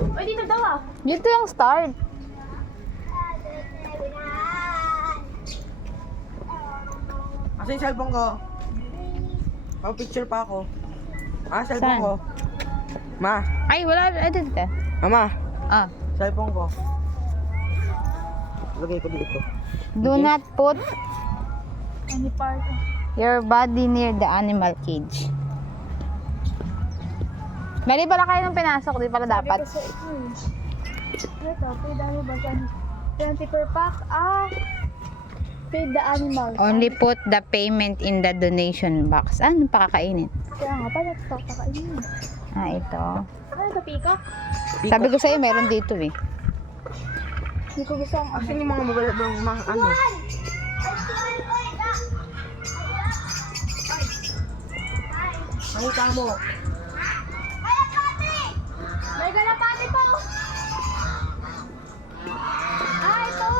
Uy, dito daw ah. Dito yung start. Asa yung cellphone ko? Pang-picture pa ako. Cellphone Saan? ko. Ma, Ay, wala. Ay, dito. mama, Ah. cellphone ko. Lagay ko dito. Do not put Any part. your body near the animal cage. Mali pala kayo nung pinasok, di pala dapat. Sabi ko sa ito, feed the animal. 20 per pack. Feed the animal. Only put the payment in the donation box. Ano pakakainin? Kaya nga, paano ito kakainin? Ito. Ano ito, pika? Sabi ko sa'yo, meron dito eh. Hindi ko gusto ang Actually, mga mabala ng mga ano. Nakita mo. May galapati po! Ito!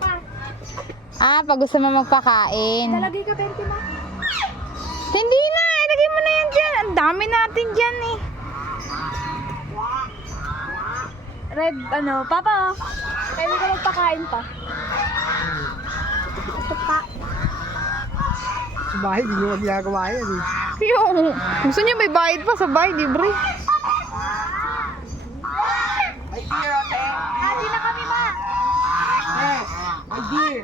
Pa, Pag gusto mo magpakain. nalagay ka 20 ma. Hindi na, ilagay mo na yan dyan. Ang dami natin dyan eh. Red, papa oh. Kaya ka magpakain pa. Ito pa. Sa bahay, hindi nyo ginagawa yan eh. Yung, gusto niyo may bayad pa sa bahay, libre. Ay, dear, ate. Hati na kami ma. Ay, dear.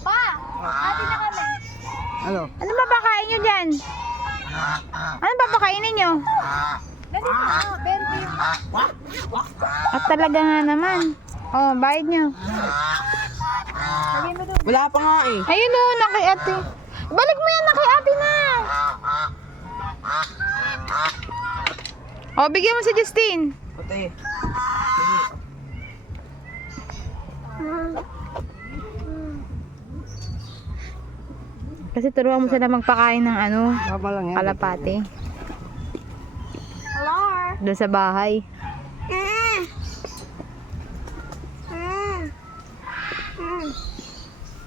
Pa, hati na kami. Ano? Ano ba pakain nyo dyan? Ano ba pakainin nyo? Ganito na, 20. At talaga nga naman. Oh, bayad nyo. Lagay mo doon. Wala pa nga eh. Ayun o, naki ate. Balik mo yan, naki ate na. Oh, bigyan mo si Justine. Ate. Kasi turuan mo sila magpakain ng Tama lang yan. kalapate. Hello. Doon sa bahay.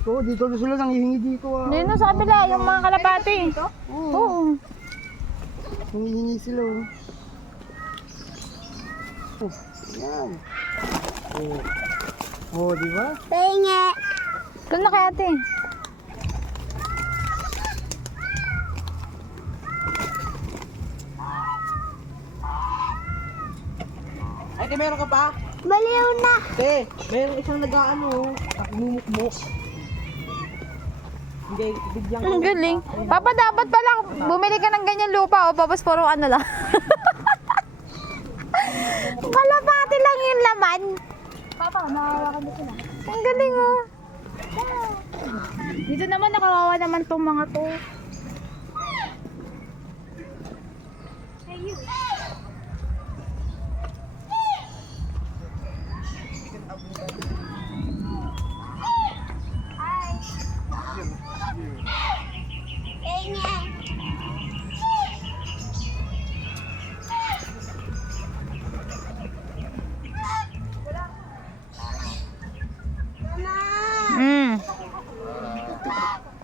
Oo, dito na sila nangihingi dito ah. Doon sa kabila, yung mga kalapate. Oo. Nangihingi sila oh. Oh, yan. Oh, di ba? Doon na kay ate. Ay, di meron ka pa? Baliw na. Te, meron isang nag-ano, mumukmuk. Hindi, bigyan ko. Ang galing. Papa, dapat pala bumili ka ng ganyan lupa o tapos puro ano lang. Kalapati lang yung laman. Papa, nakawakan mo sila. Ang galing oh. Dito naman, nakawawa naman tong mga to.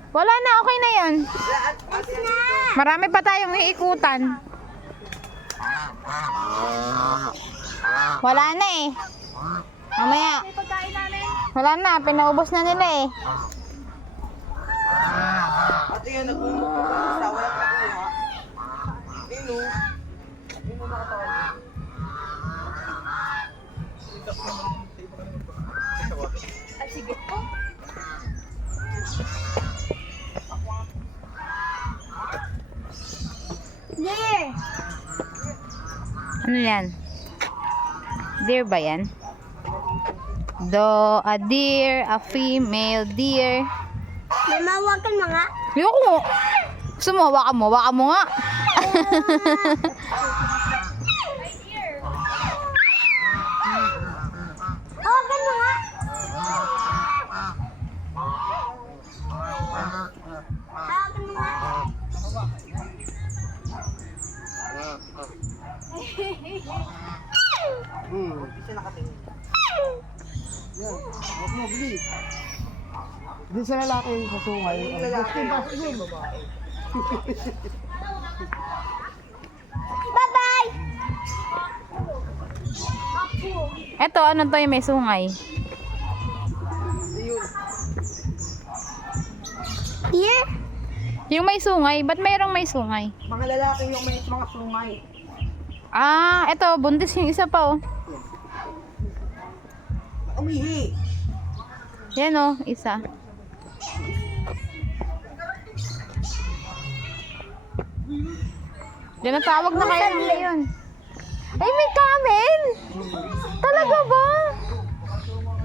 Wala na, okay na yun. Marami pa tayong iikutan. Wala na eh. Mamaya. May pagkain namin. Wala na, pinaubos na nila eh. Ate yan, nagmumukmuk ang isa, wala pa rin ha. Nino. Nino nakatawa. Sige po. Yeah. Ano yan? Deer ba yan? A deer, a female deer. Mamawakan mga. Ayoko mo. Gusto mo, hawakan mo. Hawakan mo nga. Hawakan mga. Hawakan mga. Isa nakatingin. Yan, huwag mo, bili. Hindi sa lalaki sa sungay. Ang lalaki, babae. Bye-bye. Eto, ano to yung may sungay? Yun. Here? Yung may sungay, ba't mayroong may sungay? Mga lalaki yung may mga sungay. Ah, eto, buntis yung isa pa oh. Umihi. Yan oh, isa. Yan ang tawag na kaya nila yun. Ay, may camel! Talaga ba?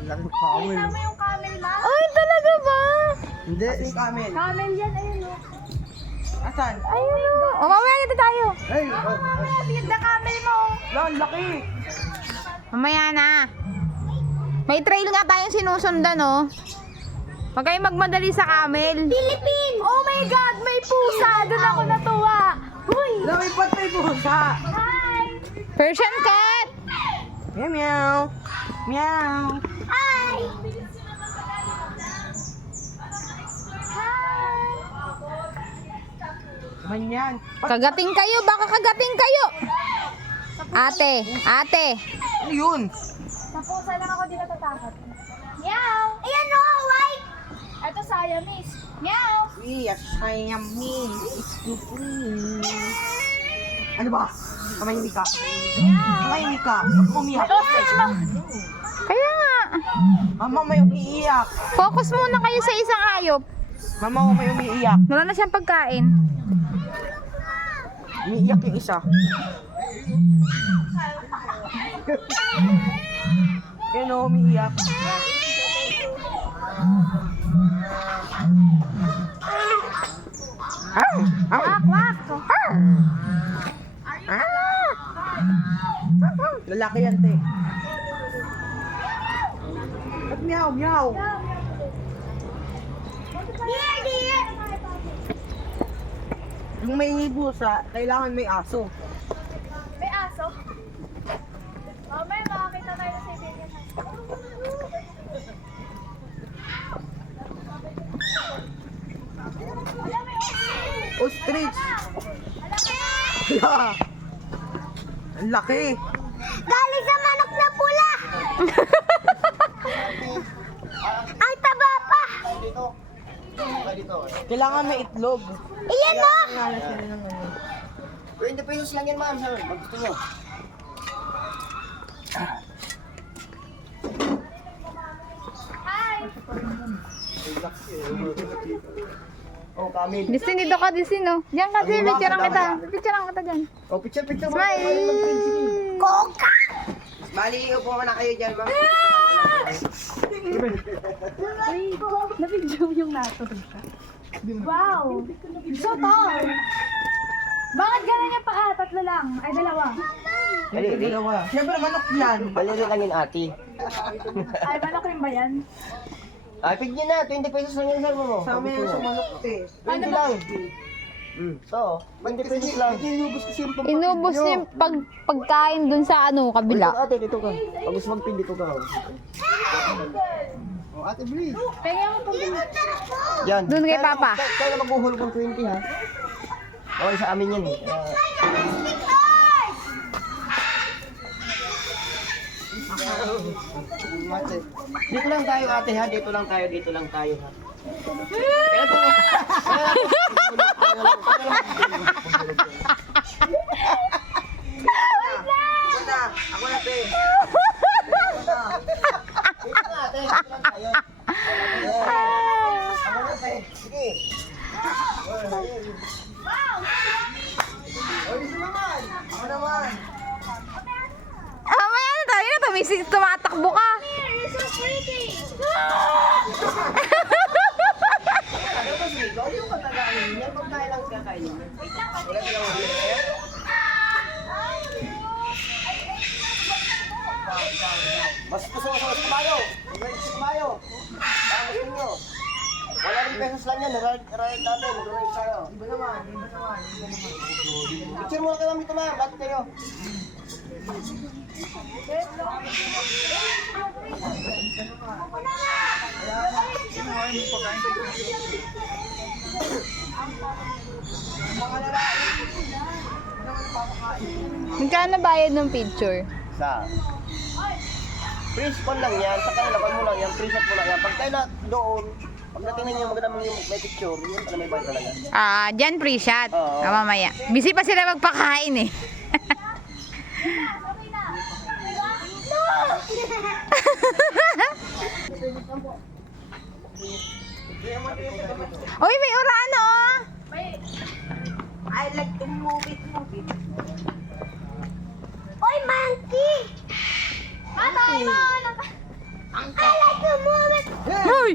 Lang camel. Tama yung camel ba? Ay, talaga ba? Hindi. Yung camel. Camel yan, ayun o. Asan? Ayun oh. O, mamaya kita tayo. Ay, Mamaya, bigyan na camel mo. lang, laki. Mamaya na. May trail nga tayong sinusundan oh. Huwag kayong magmadali sa camel. Philippines! Oh my God, may pusa! Doon ako natuwa. Uy! Lami patay pusa. Hi! Persian cat! Meow, meow. Meow. Hi! Hi! Manyan. Kagating kayo, baka kagating kayo. Ate, ate. Ano yun? Sa pusa lang ako di natatakot. Meow! Ayan o, white! Ito Siamese. Meow! Yes, I am me. It's good. Ano ba? Kamahimik ka. Kamahimik ka. Umiyak. Ostrich mo! Kaya nga. Mama, may umiiyak. Focus muna kayo sa isang hayop. Mama, may umiiyak. Wala na siyang pagkain. Umiiyak yung isa. Yun o, umiiyak. Wak, wak! Lalaki yan, te. Ba't meow, meow? Dear, dear! Yung may busa, kailangan may aso. May aso? Mamaya makakita tayo sa Siberian. Ostrich! Malaki! Yeah. Ang laki! Galing sa manok na pula! Ang taba pa! Kailangan may itlog. Iyan mo! Kailangan sila ng ano. 20 pesos lang yan, ma'am. Sir, pag gusto nyo. Hi! Oh, kamil. Distin, dito ka, Distin, no? Diyan ka, Distin. Picturean kita. Picturean kita dyan. Oh, picture mo. Smile! Coca! Bali, upo ka na kayo dyan, ma'am. Na-video yung natulog siya. Wow! So tall! Bakit gano'n yung paa? Tatlo lang. Ay, dalawa. Dalawa. Siyempre manok yan. Bali lang yun, ate. Ay, manok rin ba yan? Ay, pig nyo na. 20 pesos lang yan, sir mo. Sa amin yan sa manok, te. 20 lang. So, 20 pesos lang. Inubos kasi yung Inubos niya yung pagkain dun sa ano, Dito, kabila. ate, dito ka. Pag gusto mag-pig, dito ka. Oh, ate, please. Tingnan mo pag Yan. Dun kay Papa. Kaya na mag-uhol kong 20, ha? Okay, sa amin yan, eh. Dito lang tayo, ate, ha? Dito lang tayo, ha? Kaya po. Ako na, te. Ako na, ate. Dito lang tayo. Ako na, te. Sige. Ako naman. Ah, may ano tayo na, tumatakbo ka. You're so pretty! Ano ba, Sigo? Yung patagalan niya, pag tayo lang kakainin. Wala silang ulit. Mas gusto ko sa kumayo. Kumayo. Tapos ninyo. Wala rin pesos lang yan. Nararit natin. Nararit tayo. Iba naman. Picture mo kayo dito, ma'am. Bakit kayo? Magkano bayad ng picture? Sa? Freeze pan lang yan, sa kanila, pan mo lang yan, freeze mo lang yan. Pag tayo na doon, pag natingnan nyo maganda yung may picture, yun pala may bayad talaga. Dyan free shot. Oo. Mamaya. Busy pa sila magpakain eh. Uy, may urano! I like to move it. Oy, monkey! Patay mo! I like to move it. Uy!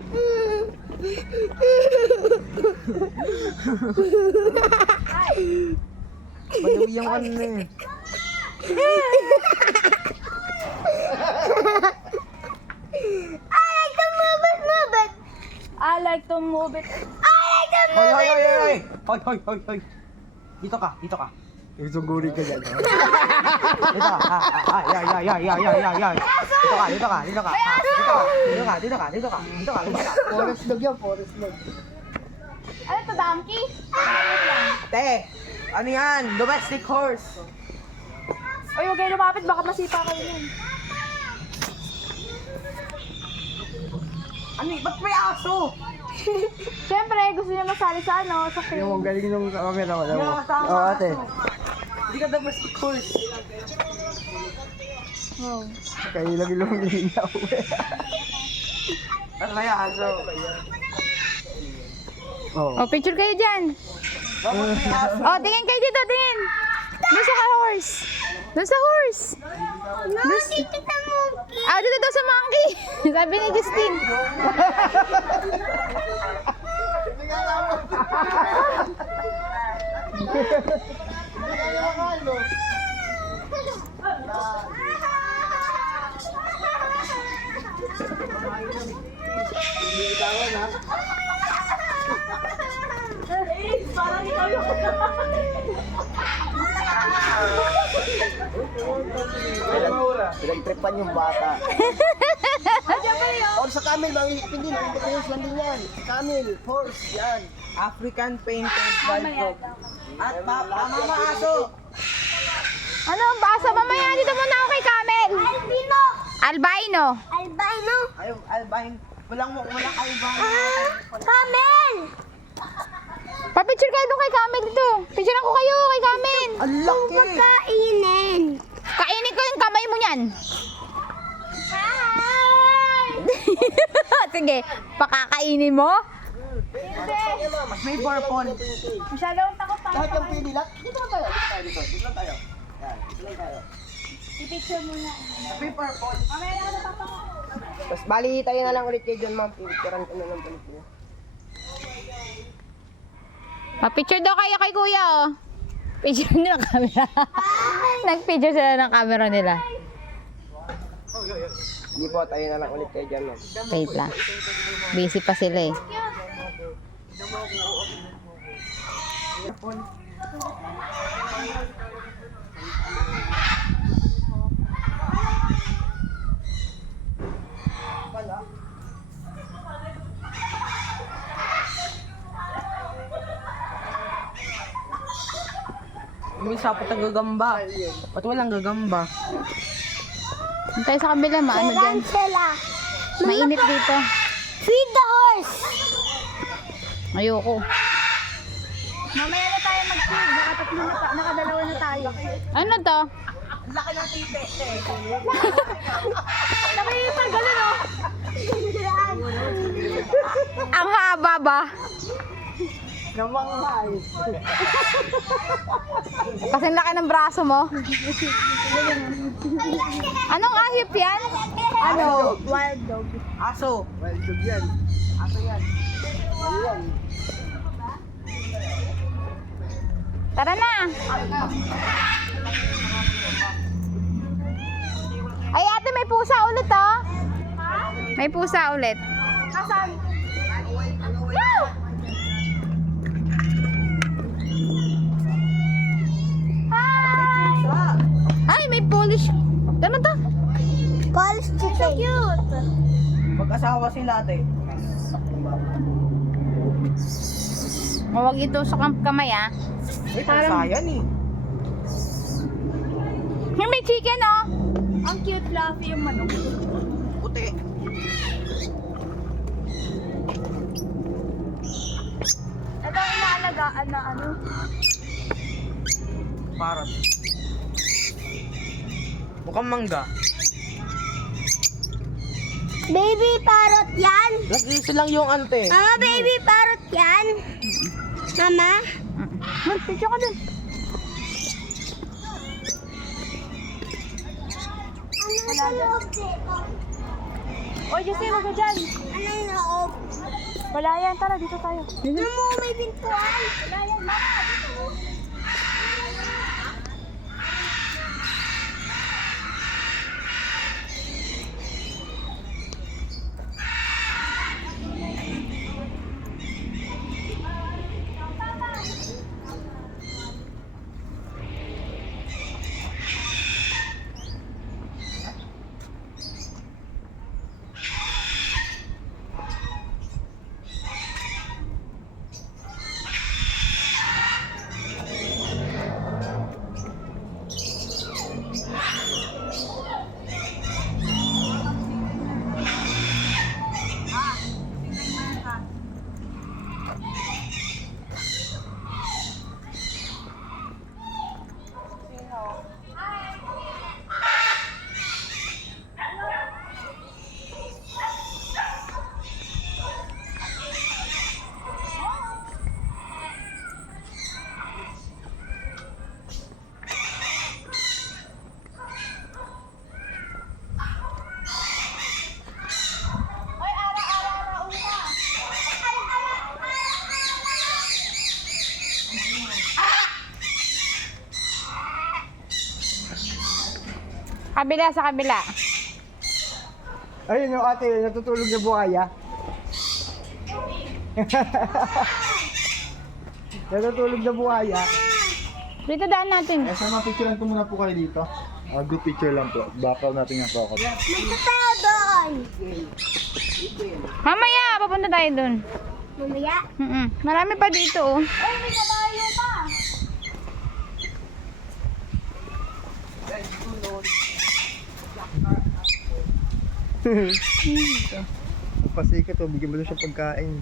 Panawi yung ano na eh. I like to move it, move it. I like to move it. I like to Hoy, move hoy, it. hoy, hoy! Hoy, hoy, hoy, hoy! Dito ka, dito ka. Isuguri ka dyan. Dito ka. Ay. Dito ka. Dito ka. Dito ka. Forest dog yan, forest dog. Ano to, donkey? Ate, ano yan? Domestic horse. Oy, huwag kayo lumapit, baka masipa kayo nun. Ano, ba't may aso? Siyempre, gusto niya masali sa ano, sa film. Yung galing nung camera mo. tama. Oo, ate. Hindi ka domestic horse. Wow. Kayo lagi lumilinaw. Ano kaya aso? Oh, picture kayo dyan. Oh, tingin kayo dito, tingin. Doon sa horse. Doon sa horse. No, dito sa monkey. Dito daw sa monkey. Sabi ni Justine. Parang ikaw yung Pinagtripan yung bata. Or sa camel, hindi na, horse lang din yan. Camel, horse, yan. African painted wild dog. At mama aso. Ano ang basa? Mamaya, dito muna ako kay Camel. albino. Albino. Albino. Ayaw, albine. Walang albine. Camel. Papicture kayo doon kay Camel dito. Picture ko kayo kay Camel. Ang laki. Kainin. Kainin ko yung kamay mo niyan. Hi. Sige, pakakainin mo. May purple. Masyadong takot pa. Lahat yung pili lahat. Dito lang tayo. Dito lang tayo. Yan, dito lang tayo. I-picture muna. May purple. Mamaya na ako papakot. Tapos bali tayo na lang ulit kay John, ma'am. Picturean ko na lang ulit niya. Papicture daw kayo kay kuya, oh. Picture nila ng camera. Nag-picture sila ng camera nila. Hindi po, tayo na lang ulit kay John, ma'am. Wait lang. Busy pa sila eh. May sapot ang gagamba. Ba't walang gagamba? Tayo sa kabila, maano dyan. Sila. Mainit dito. Feed the horse. Ayoko. Mamaya na tayo mag-feed. Nakadalawa na tayo. Ano to? Nakikita gano'n, oh. Ang haba ba? Namanghay. Kasi laki ng braso mo. Anong ahip yan? Ano? Wild dog. Aso. Wild dog yan. Aso yan. Ano yan? Tara na. Ay ate, may pusa ulit oh. May pusa ulit. Nasaan? Ay, may Polish. Ano to? Polish chicken. So cute. Mag-asawa sila, ate. Huwag ito sa kamay ah. Uy, pasayan eh. Yung may chicken oh. Ang cute, fluffy yung manok. puti. Ito ang inaalagaan na ano. Parang. Mukhang mangga. Baby parrot yan? Nag-iisa lang yung ante. Mama, baby parrot yan? Mama? Picture ka dun. Ano sa loob dito? O, Jessie, wag ka dyan. Ano yung loob? Wala yan. Tara, dito tayo. Mamo, may pintuan. Wala yan, mama. Dito. Kabila sa kabila. Ayun yung ate, natutulog na buhaya. Natutulog na buhaya. Dito daan natin. Eh, sama picturean ko muna po kayo dito. Good picture lang po. Background natin yung crocodile. Punta tayo doon. Mamaya, papunta tayo dun. Mamaya. Marami pa dito oh. Ay, may kabayo pa. Pasikat o, bigyan mo na siya pagkain.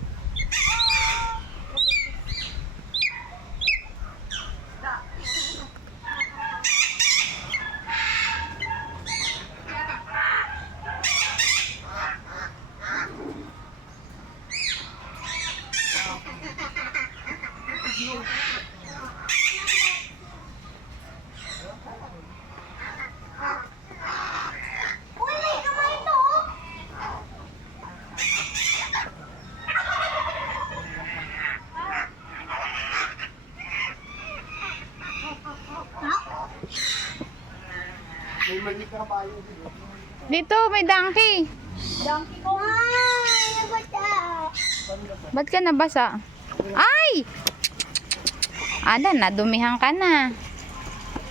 Uy, may kamay to. Dito, may donkey. Donkey Kong. Ay, nabata. Ba't ka nabasa? Ay! Ada, nadumihan ka na.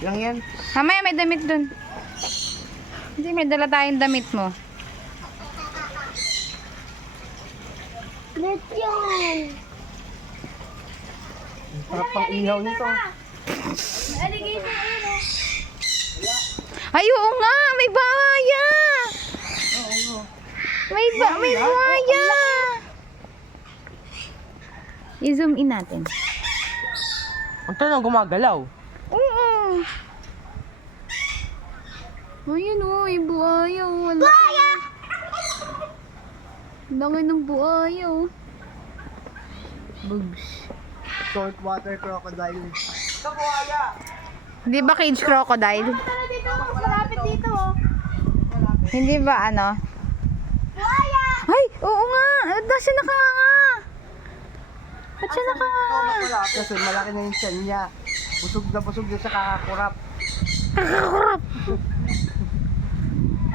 Lang yan. Mamaya may damit dun. Hindi, may dala tayong damit mo. Net yun. Sarap pang ihaw nito. May alligator ayun o. Ay, oo nga! May buhaya! May buhaya! I-zoom in natin. Ang tanong gumagalaw. Oo! Ayun o, may buhaya o. Buhaya! Laki ng buhaya o. Bugs. Saltwater crocodile. Hindi ba cage crocodile? Tara dito, mas malapit dito o. Hindi ba ano? Buhaya! Ay, oo nga! Ba't siya nakanganga? Ba't siya nakanganga? Kasi malaki na yung tiyan niya. Busog na siya kakakurap. Kakakurap!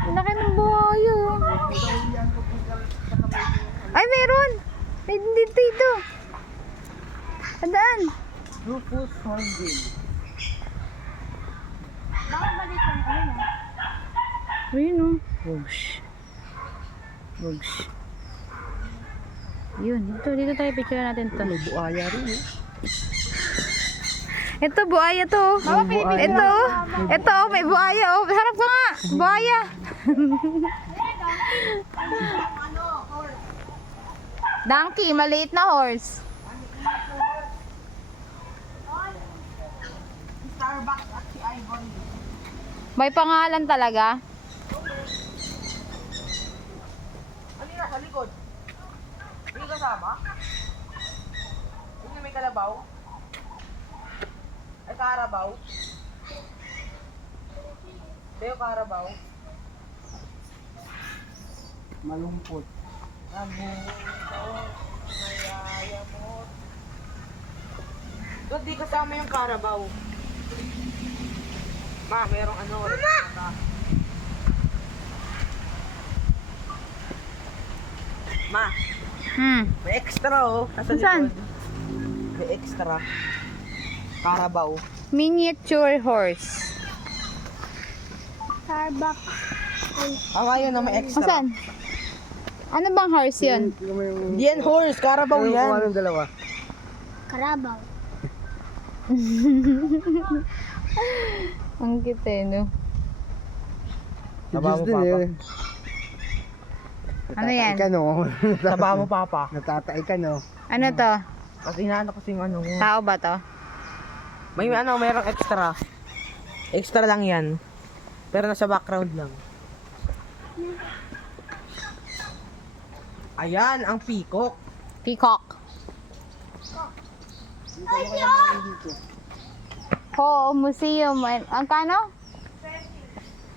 Ang laki ng buhaya. Ay, meron! May dito. Adaan. Rufus hornbill. Bakit maliit lang ayun o. Ayun o. Bugs. Bugs. Yun, dito tayo picture natin to. May buhaya rin eh. Ito, buhaya to. Ito, may buhaya. Oh, harap ka nga. Buhaya. Donkey, maliit na horse. Starbucks at si Ivory. May pangalan talaga. Ano yun nasa likod? May kasama? Yun yung may kalabaw? Ay, karabaw? Beo karabaw? Malungkot. Doon di kasama yung karabaw. Ma, merong ano. Mama! Ma, may extra oh. Nasa Saan? likod. May extra. Karabaw. Miniature horse. Starbucks. Ngayon na may extra. Asan? Ano bang horse yun? Hindi yan horse, karabaw yan. dalawa? Karabaw. Ang cute eh, no? Taba mo, Papa. Ano yan? no? Taba mo, Papa. Natatay ka, no? Ano to? Kasi inaano kasi yung ano mo. Tao ba to? May ano, merong extra. Extra lang yan. Pero nasa background lang. Ayan, ang peacock. Peacock. Oo, museum. Ang kano?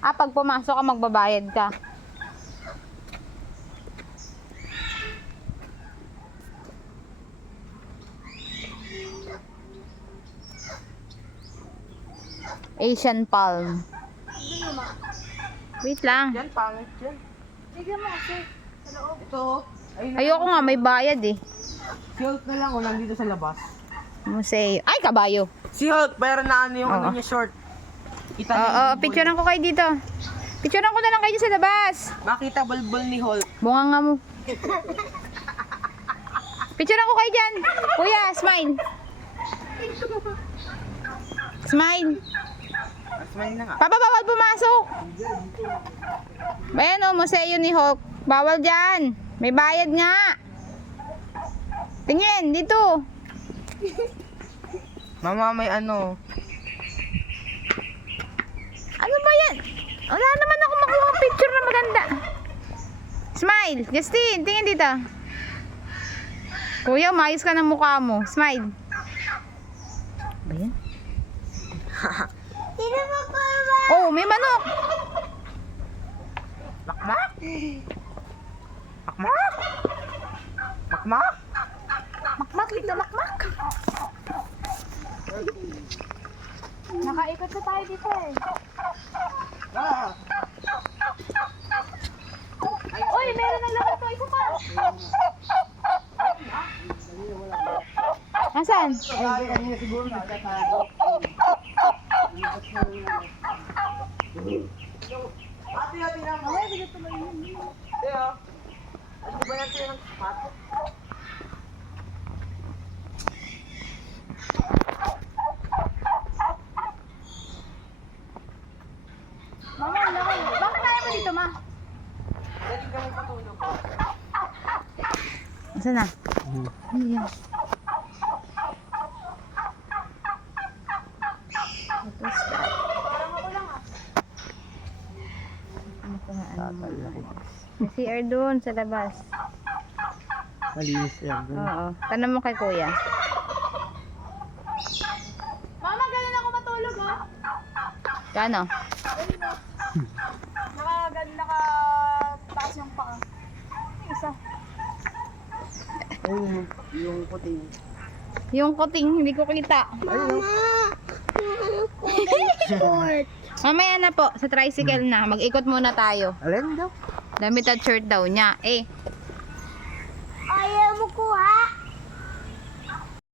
Pag pumasok ka, magbabayad ka. Asian palm. Wait lang. Yan, pangit yan. Tignan mo kasi. Ito, ayun na. Ayoko nga, may bayad eh. Si Hulk na lang, nandito sa labas. Museo. Ay, kabayo. Si Hulk, pero na ano yung Oo. ano niya short. Kita niyo Oo, yung bulbul. picturean ko kayo dito. Picturean ko na lang kayo sa labas. Makita bulbul ni Hulk. Bunga nga mo. Picturean ko kayo dyan. Kuya, smile. Smile. Smile na nga. Papa, bawal pumasok. Ayan o, museo ni Hulk. Bawal dyan. May bayad nga. Tingin, dito. Mama, may ano. Ano ba yan? Wala naman ako makuha picture na maganda. Smile. Justin, tingin dito. Kuya, umayos ka ng mukha mo. Smile. Ba yan? Sino mo pa ba? Oh, may manok. Makmak? Makmak? Makmak? Makmak dito, makmak. Nakaikot na tayo dito eh. Uy, meron ng laman to. Isa pa. Nasaan? Kanina siguro nagtatago. Ate na mo. Teo. Ano ba yan tayo ng spot? Mama, ang laki. Bakit tayo mo dito, ma? Dali ka mo patulog. Nasaan na? Ano yan? Parang ako lang ah. May CR doon sa labas. Malinis yan. Oo. Tanong mo kay kuya. Mama, ganun ako matulog ah. Kano? Nakataas yung paa. Yung isa. Yung puting. Yung kuting, hindi ko kita. Sport. Mamaya na po, sa tricycle na. Mag-ikot muna tayo. Alin daw? Damit at shirt daw niya. Eh,